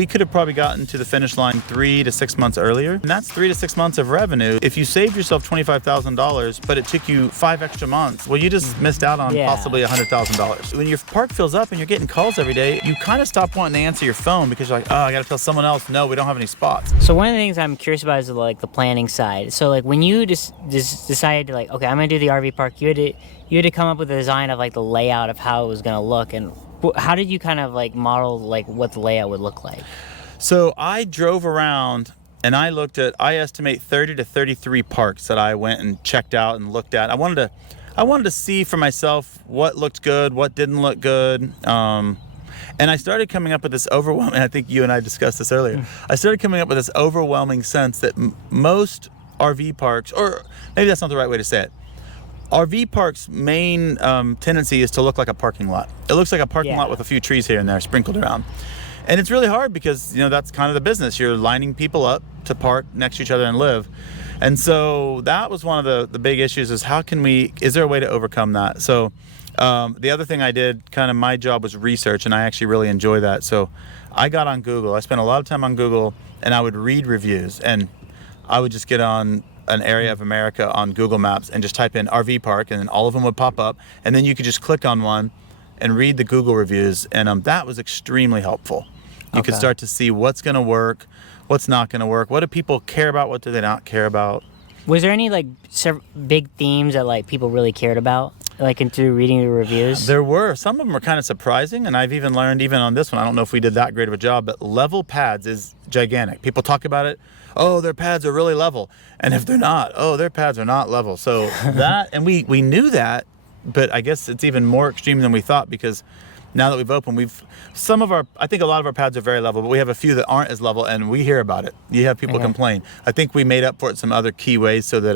we could have probably gotten to the finish line 3 to 6 months earlier. And that's 3 to 6 months of revenue. If you saved yourself $25,000, but it took you 5 extra months, well, you just missed out on possibly $100,000. When your park fills up and you're getting calls every day, you kind of stop wanting to answer your phone because you're like, oh, I got to tell someone else, no, we don't have any spots. So one of the things I'm curious about is like the planning side. So like when you just decided to like, okay, I'm going to do the RV park, you had to come up with a design of like the layout of how it was going to look. And how did you kind of like model like what the layout would look like? So I drove around and I estimate 30 to 33 parks that I went and checked out and looked at. I wanted to see for myself what looked good, what didn't look good. And I started coming up with this overwhelming, I think you and I discussed this earlier. I started coming up with this overwhelming sense that most RV parks, or maybe that's not the right way to say it. RV parks' main tendency is to look like a parking lot. It looks like a parking lot with a few trees here and there sprinkled around. And it's really hard because, that's kind of the business. You're lining people up to park next to each other and live. And so that was one of the big issues is is there a way to overcome that? So the other thing I did, kind of my job was research, and I actually really enjoy that. So I got on Google. I spent a lot of time on Google, and I would read reviews. And I would just get on an area of America on Google Maps and just type in RV park, and then all of them would pop up, and then you could just click on one and read the Google reviews, and that was extremely helpful. You could start to see what's going to work, what's not going to work, what do people care about, what do they not care about. Was there any like big themes that like people really cared about, like through reading the reviews? There were. Some of them were kind of surprising, and I've even learned, even on this one, I don't know if we did that great of a job, but level pads is gigantic. People talk about it. Oh, their pads are really level. And if they're not, oh, their pads are not level. So that, and we knew that, but I guess it's even more extreme than we thought, because now that we've opened, I think a lot of our pads are very level, but we have a few that aren't as level, and we hear about it. You have people complain. I think we made up for it some other key ways so that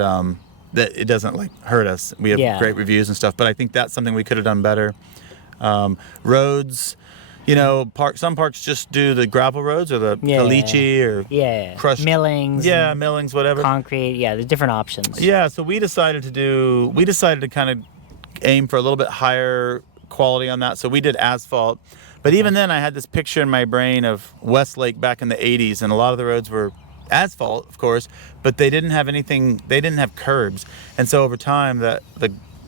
that it doesn't like hurt us. We have great reviews and stuff, but I think that's something we could have done better. Roads. Some parks just do the gravel roads or the lychee or crushed millings. Yeah, millings, whatever. Concrete. Yeah, there's different options. Yeah, so we decided to kind of aim for a little bit higher quality on that. So we did asphalt. But even then, I had this picture in my brain of Westlake back in the 80s, and a lot of the roads were asphalt, of course, but they didn't have curbs. And so over time, the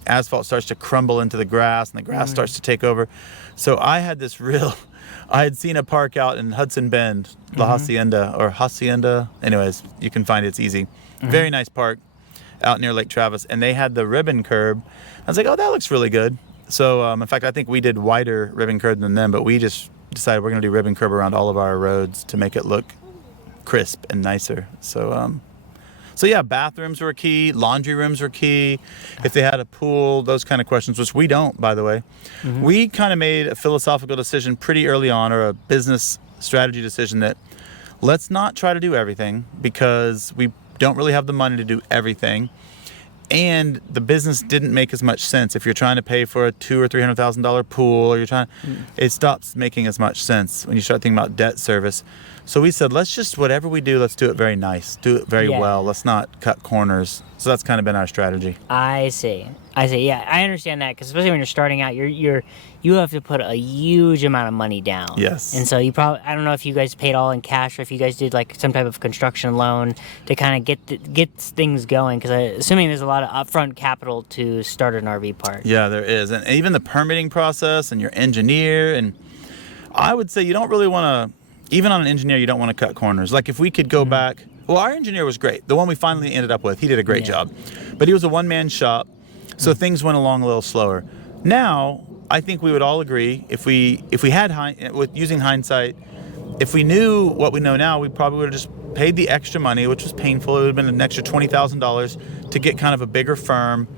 asphalt starts to crumble into the grass, and the grass starts to take over. So I had seen a park out in Hudson Bend, La Hacienda. Anyways, you can find it, it's easy. Very nice park out near Lake Travis, and they had the ribbon curb. I was like, oh, that looks really good. So in fact, I think we did wider ribbon curb than them, but we just decided we're going to do ribbon curb around all of our roads to make it look crisp and nicer. So yeah, bathrooms were key, laundry rooms were key. If they had a pool, those kind of questions, which we don't, by the way. We kind of made a philosophical decision pretty early on, or a business strategy decision, that let's not try to do everything, because we don't really have the money to do everything. And the business didn't make as much sense. If you're trying to pay for a $200,000 or $300,000 pool, or it stops making as much sense when you start thinking about debt service. So we said, whatever we do, let's do it very nice, do it very well. Let's not cut corners. So that's kind of been our strategy. I see. Yeah, I understand that, because especially when you're starting out, you have to put a huge amount of money down. Yes. And so I don't know if you guys paid all in cash, or if you guys did like some type of construction loan to kind of get things going, because I'm assuming there's a lot of upfront capital to start an RV park. Yeah, there is. And even the permitting process and your engineer, and I would say you don't really want to, even on an engineer, you don't want to cut corners. Like if we could go back, well, our engineer was great. The one we finally ended up with, he did a great job. But he was a one-man shop, so things went along a little slower. Now, I think we would all agree, if we had, using hindsight, if we knew what we know now, we probably would have just paid the extra money, which was painful. It would have been an extra $20,000 to get kind of a bigger firm,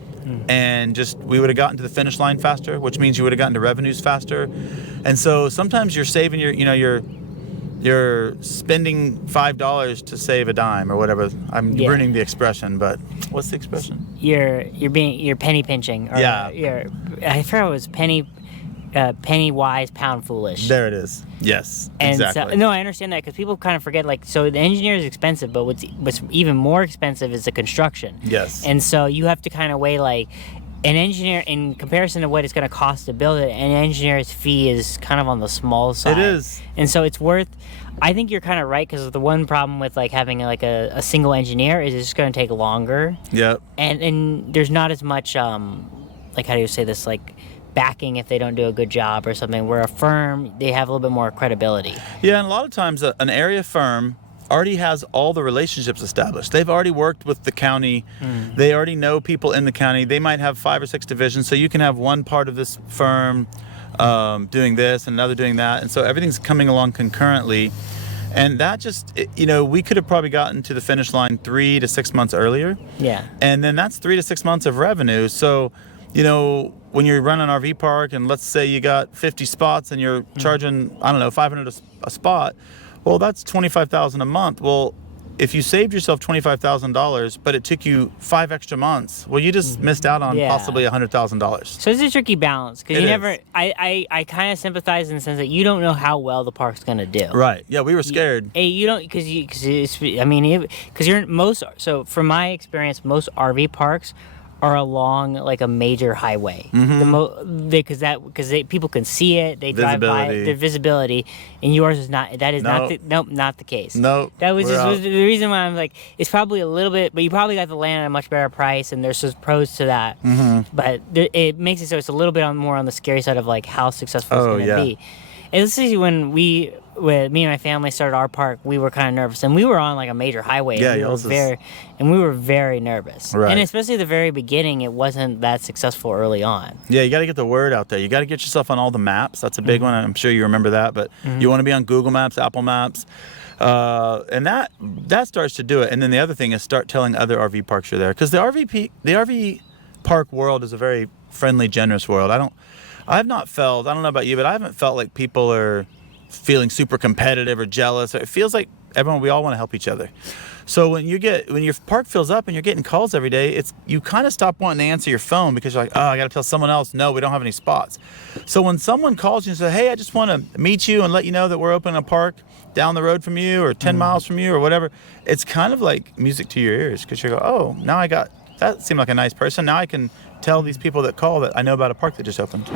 and we would have gotten to the finish line faster, which means you would have gotten to revenues faster. And so sometimes you're saving you're spending $5 to save a dime, or whatever. I'm ruining the expression, but what's the expression? You're penny pinching. Or I forgot it was penny wise, pound foolish. There it is. Yes, and exactly. So, no, I understand that, because people kind of forget, like, so the engineer is expensive, but what's even more expensive is the construction. Yes. And so you have to kind of weigh, like, an engineer, in comparison to what it's going to cost to build it, an engineer's fee is kind of on the small side. It is. And so it's worth, I think you're kind of right, because the one problem with like having like a single engineer is it's just going to take longer. Yep. And there's not as much like, how do you say this, like backing if they don't do a good job or something. Where a firm, they have a little bit more credibility. Yeah, and a lot of times an area firm already has all the relationships established. They've already worked with the county. They already know people in the county. They might have 5 or 6 divisions, so you can have one part of this firm doing this and another doing that, and so everything's coming along concurrently. And that just, we could have probably gotten to the finish line 3 to 6 months earlier. Yeah. And then that's 3 to 6 months of revenue. So, when you're running an RV park and let's say you got 50 spots and you're charging, I don't know, $500 a spot, well, that's $25,000 a month. Well, if you saved yourself $25,000, but it took you 5 extra months, well, you just missed out on possibly $100,000. So it's a tricky balance, because I kind of sympathize in the sense that you don't know how well the park's going to do. Right. Yeah, we were scared. You don't, because you're most. So from my experience, most RV parks are along like a major highway. Because people can see it, they drive by it, their visibility, and yours is not. That is not the case. Nope. That was the reason why I'm like, it's probably a little bit, but you probably got the land at a much better price, and there's just pros to that. But it makes it so it's a little bit more on the scary side of like how successful it's going to be. And this is when me and my family started our park, we were kind of nervous, and we were on like a major highway. Yeah, we were very nervous. Right. And especially at the very beginning, it wasn't that successful early on. Yeah, you got to get the word out there. You got to get yourself on all the maps. That's a big one. I'm sure you remember that. But you want to be on Google Maps, Apple Maps, and that starts to do it. And then the other thing is start telling other RV parks you're there, because the RV park world is a very friendly, generous world. I don't know about you, but I haven't felt like people are feeling super competitive or jealous. It feels like we all want to help each other. So when your park fills up and you're getting calls every day, you kind of stop wanting to answer your phone, because you're like, oh, I got to tell someone else, no, we don't have any spots. So when someone calls you and says, hey, I just want to meet you and let you know that we're opening a park down the road from you or 10 miles from you or whatever, it's kind of like music to your ears, because you go, oh, now that seemed like a nice person. Now I can tell these people that call that I know about a park that just opened.